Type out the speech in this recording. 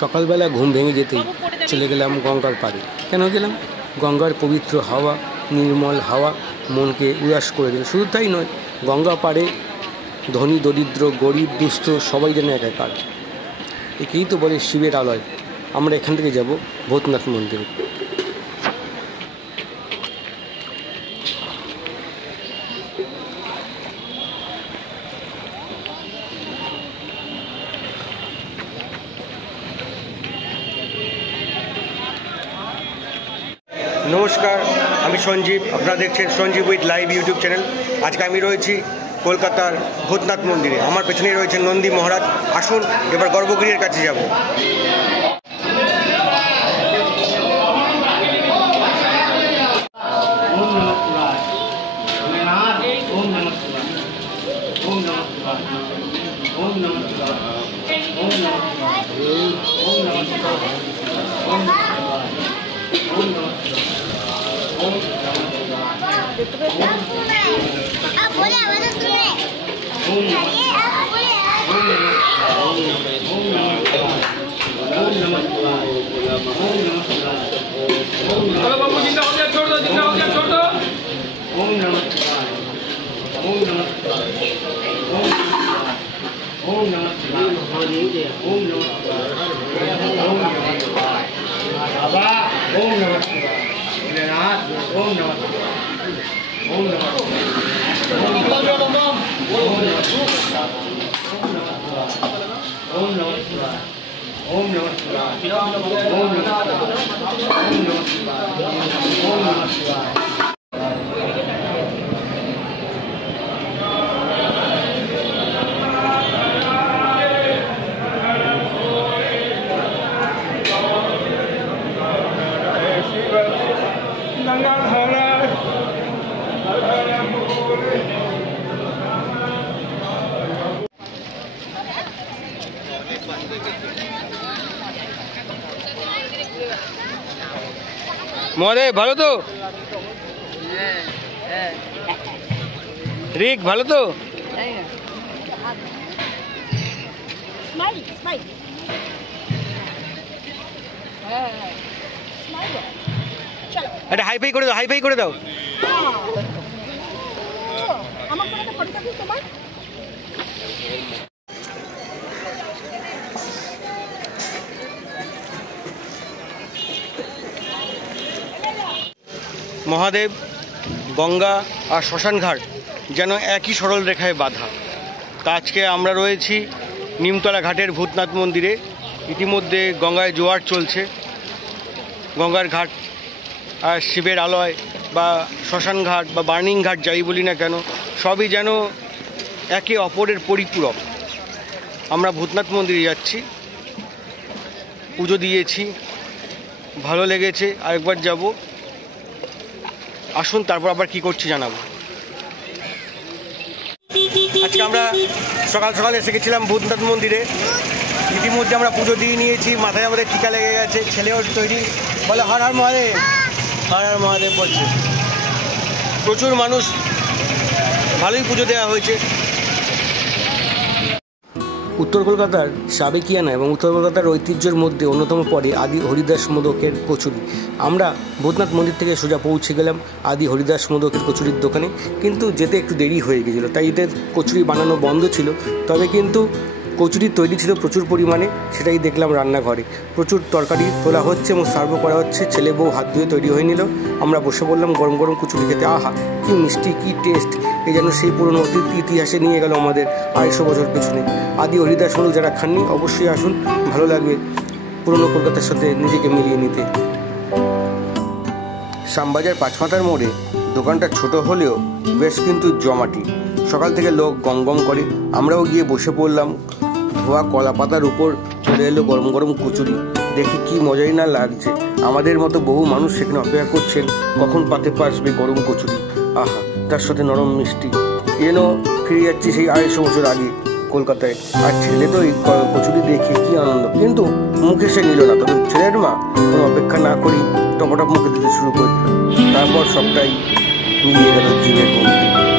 সকালবেলা ঘুম ভেঙে যেতেই চলে গেলাম গঙ্গার পাড়ে। কেন গেলাম? গঙ্গার পবিত্র হাওয়া, নির্মল হাওয়া মনকে উদাস করে দিল। শুধু তাই নয়, গঙ্গা পাড়ে ধনী দরিদ্র গরিব দুস্থ সবাই যেন একাকার। একেই তো বলে শিবের আলয়। আমরা এখান থেকে যাব ভূতনাথ মন্দিরে। নমস্কার, আমি সঞ্জীব। আপনারা দেখছেন Sanjeev with live YouTube channel. আজকে আমি রয়েছি কলকাতার ভূতনাথ মন্দিরে। আমার পেছনেই রয়েছেন নন্দী মহারাজ। আসুন এবার গর্ভগৃহের কাছে যাব। মহাদেব ভালো তো? রিক ভালো তো? একটা হাইফাই করে দাও, হাইফাই করে দাও। মহাদেব, গঙ্গা আর শ্মশানঘাট যেন একই সরল রেখায় বাঁধা। তা আজকে আমরা রয়েছি নিমতলা ঘাটের ভূতনাথ মন্দিরে। ইতিমধ্যে গঙ্গায় জোয়ার চলছে। গঙ্গার ঘাট আর শিবের আলয় বা শ্মশানঘাট বা বার্নিং ঘাট যাই বলি না কেন, সবই যেন একে অপরের পরিপূরক। আমরা ভূতনাথ মন্দিরে যাচ্ছি, পুজো দিয়েছি, ভালো লেগেছে, আরেকবার যাব। আসুন তারপর আবার কি করছি জানাবো। আজকে আমরা সকাল সকাল এসে গেছিলাম ভূতনাথ মন্দিরে। ইতিমধ্যে আমরা পুজো দিয়ে নিয়েছি, মাথায় আমাদের টিকা লেগে গেছে। ছেলেও তৈরি, বলে হর হর মহাদেব, হর হর মহাদেব বলছে। প্রচুর মানুষ, ভালোই পুজো দেওয়া হয়েছে। উত্তর কলকাতার সাবেকিয়ানা এবং উত্তর কলকাতার ঐতিহ্যের মধ্যে অন্যতম পড়ে আদি হরিদাস মোদকের কচুরি। আমরা ভূতনাথ মন্দির থেকে সোজা পৌঁছে গেলাম আদি হরিদাস মোদকের কচুরির দোকানে, কিন্তু যেতে একটু দেরি হয়ে গেছিলো, তাই এদের কচুরি বানানো বন্ধ ছিল। তবে কিন্তু কচুরি তৈরি ছিল প্রচুর পরিমাণে, সেটাই দেখলাম রান্নাঘরে। প্রচুর তরকারি তোলা হচ্ছে এবং সার্ভ করা হচ্ছে। ছেলে বউ হাত ধুয়ে তৈরি হয়ে নিল। আমরা বসে বললাম গরম গরম কচুরি খেতে। আহা, কী মিষ্টি, কী টেস্ট! এই যেন সেই পুরনো অতীত ইতিহাসে নিয়ে গেল আমাদের 250 বছর পেছনে। আদি হরিদাস মোদক যারা খাননি অবশ্যই আসুন, ভালো লাগবে পুরনো কলকাতার সাথে নিজেকে মিলিয়ে নিতে। শ্যামবাজার পাঁচমাথার মোড়ে দোকানটা ছোট হলেও বেশ কিন্তু জমাটি। সকাল থেকে লোক গম গম করে। আমরাও গিয়ে বসে পড়লাম। ধোয়া কলা পাতার উপর চলে এলো গরম গরম কচুরি। দেখি কি মজাই না লাগছে। আমাদের মতো বহু মানুষ সেখানে অপেক্ষা করছেন কখন পাতে আসবে গরম কচুরি। আহা, তার সাথে নরম মিষ্টি। যেন ফিরে যাচ্ছি সেই 250 বছর আগে কলকাতায়। আর ছেলে তো এই কচুরি দেখে কি আনন্দ, কিন্তু মুখে সে নিল না। তবে ছেলের মা কোনো অপেক্ষা না করেই টপটপ মুখে দিতে শুরু করে দিল। তারপর সবটাই মিলিয়ে গেল জীবের মধ্যে।